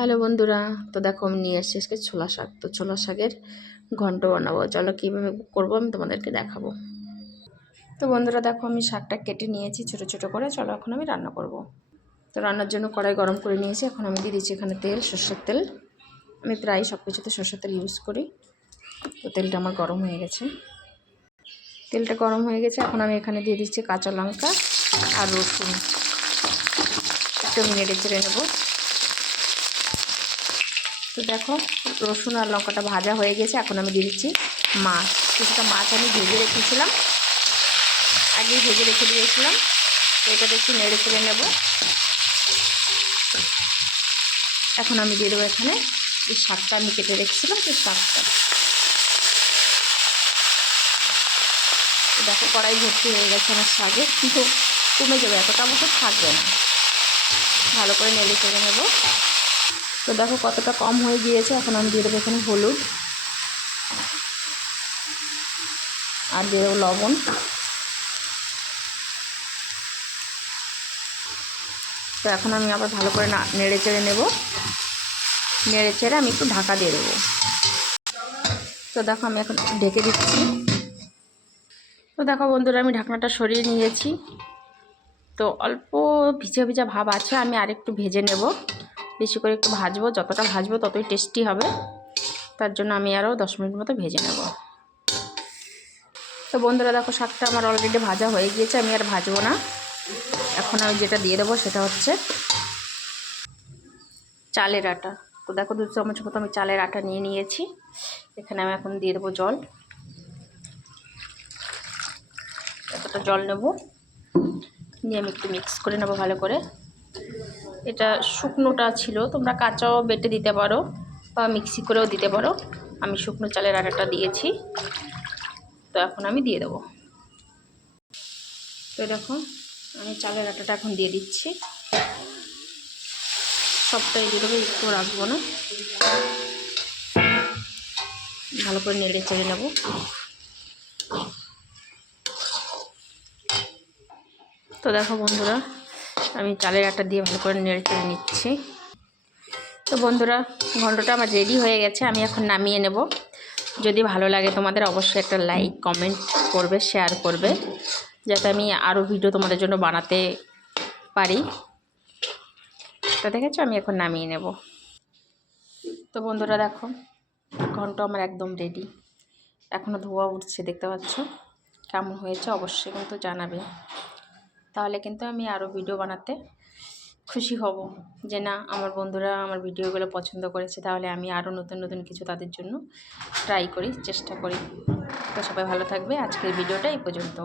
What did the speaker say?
Hello বন্ধুরা, তো দেখো আমি নিয়ে এসেছি আজকে ছোলা শাক। তো ছোলা শাকের ঘন্ট বানাবো, চলো কীভাবে করবো আমি তোমাদেরকে দেখাবো। তো বন্ধুরা দেখো আমি শাকটা কেটে নিয়েছি ছোট ছোট করে, চলো এখন আমি রান্না করব। তো রান্নার জন্য কড়াই গরম করে নিয়েছি, এখন আমি দিয়ে দিচ্ছি এখানে তেল, সর্ষের তেল। আমি প্রায় সব কিছুতে সর্ষের তেল ইউজ করি। তো তেলটা আমার গরম হয়ে গেছে। তেলটা গরম হয়ে গেছে, এখন আমি এখানে দিয়ে দিচ্ছি কাঁচা লঙ্কা আর রসুন। একটু নেড়ে চেড়ে নেবো। তো দেখো রসুন আর লঙ্কাটা ভাজা হয়ে গেছে, এখন আমি দিয়ে দিচ্ছি মাছ। কিছুটা মাছ আমি ভেজে রেখেছিলাম, আগেই ভেজে রেখে দিয়েছিলাম। তো এটা একটু নেড়ে চেড়ে নেব। এখন আমি দিয়ে দেবো এখানে এই শাকটা আমি কেটে রেখেছিলাম, সেই শাকটা। দেখো কড়াই ভর্তি হয়ে গেছে আমার শাকে, কিন্তু কমে যাবে, এতটা মতো থাকবে না। ভালো করে নেড়ে চেড়ে নেব। তো দেখো কতটা কম হয়ে গিয়েছে, এখন আমি দিয়ে দেবো এখানে হলুদ আর দিয়ে দেবো লবণ। তো এখন আমি আবার ভালো করে নেড়ে চেড়ে নেব। নেড়ে চেড়ে আমি একটু ঢাকা দিয়ে দেবো। তো দেখো আমি এখন ঢেকে দিচ্ছি। তো দেখো বন্ধুরা আমি ঢাকনাটা সরিয়ে নিয়েছি। তো অল্প ভিজা ভিজা ভাব আছে, আমি আরেকটু ভেজে নেব। বেশি করে একটু ভাজবো, যতটা ভাজবো ততই টেস্টি হবে। তার জন্য আমি আরও 10 মিনিট মতো ভেজে নেব। তো বন্ধুরা দেখো শাকটা আমার অলরেডি ভাজা হয়ে গিয়েছে, আমি আর ভাজবো না। এখন আমি যেটা দিয়ে দেবো সেটা হচ্ছে চালের আটা। তো দেখো 2 চামচ মতো আমি চালের আটা নিয়ে নিয়েছি। এখানে আমি এখন দিয়ে দেবো জল। এতটা জল নেব, নিয়ে আমি একটু মিক্স করে নেবো ভালো করে। এটা শুকনোটা ছিল, তোমরা কাঁচাও বেটে দিতে পারো বা মিক্সি করেও দিতে পারো। আমি শুকনো চালের আটাটা দিয়েছি। তো এখন আমি দিয়ে দেবো। তো দেখো আমি চালের আটাটা এখন দিয়ে দিচ্ছি। সবটাই দিয়ে দেবো, একটু রাখবো না। ভালো করে নেড়ে চেড়ে নেব। তো দেখো বন্ধুরা আমি চালের আটা দিয়ে ভালো করে নেড়ে চেড়ে নিচ্ছি। তো বন্ধুরা ঘন্টটা আমার রেডি হয়ে গেছে, আমি এখন নামিয়ে নেব। যদি ভালো লাগে তোমাদের অবশ্যই একটা লাইক কমেন্ট করবে, শেয়ার করবে, যাতে আমি আরও ভিডিও তোমাদের জন্য বানাতে পারি। তো দেখেছো আমি এখন নামিয়ে নেব। তো বন্ধুরা দেখো ঘন্ট আমার একদম রেডি। এখনও ধোয়া উঠছে, দেখতে পাচ্ছ। কেমন হয়েছে অবশ্যই কিন্তু জানাবে, তাহলে কিন্তু আমি আরও ভিডিও বানাতে খুশি হব। যে না আমার বন্ধুরা আমার ভিডিওগুলো পছন্দ করেছে, তাহলে আমি আরও নতুন নতুন কিছু তাদের জন্য ট্রাই করি, চেষ্টা করি। তো সবাই ভালো থাকবে। আজকের ভিডিওটা এই পর্যন্ত।